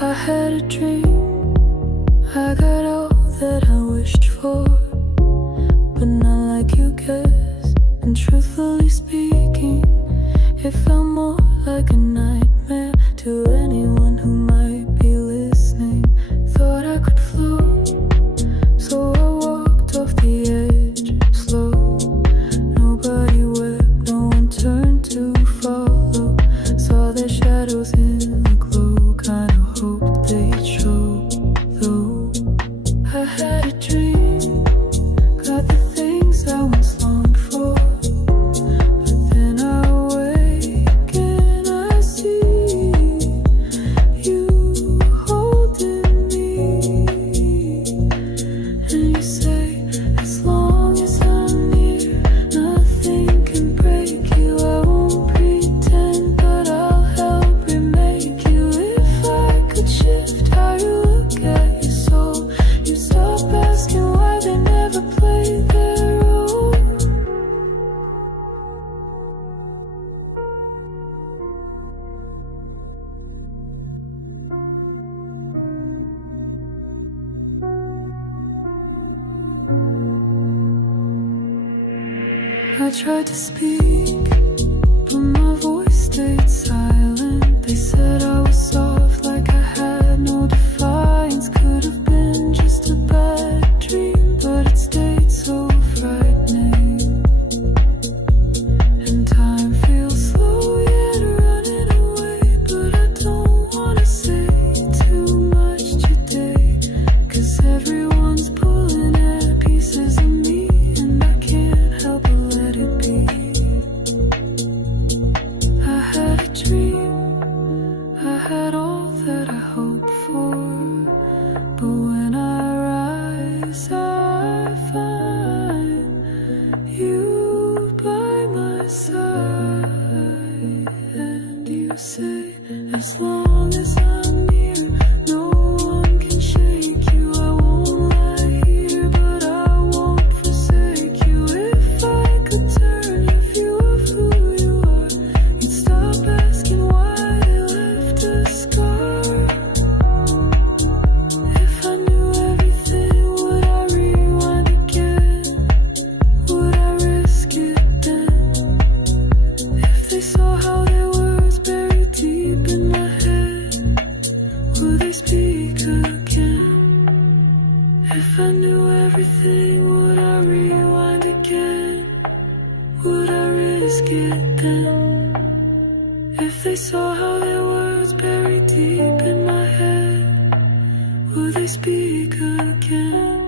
I had a dream, I got all that I wished for, but not like you guess. And truthfully speaking, it felt more like a nightmare to anyone who might be listening. Thought I could float, so I walked off the edge slow. Nobody wept, no one turned to follow. Saw their shadows in the glow, kinda hoped they'd show though. I had a dream, got the things I once longed for, but then I wake and I see you holding me. And you say, as long as I'm near, nothing can break you. I won't pretend, but I'll help remake you. If I could shift how you look at your soul, you stop asking why they never play their role. I tried to speak, but my voice stayed silent. They said I was soft, like I had no defiance. Could have been just a bad dream, but it stayed so frightening. And time feels slow yet running away, but I don't wanna say too much today, 'cause everyone's pulling at pieces of me, and I can't help but let it be. I had a dream, I had all that I hoped for, but when I rise I find you by my side. And you say, as long as I'm near, no one can shake you. I won't lie here, but I won't forsake you. If I could turn your view of who you are, you'd stop asking why they left a scar. If I knew everything, would I rewind again? Would I risk it then? If they saw how their words buried deep in my head, would they speak again? If I knew everything, would I rewind again? Would I risk it then? If they saw how their words buried deep in my head, would they speak again?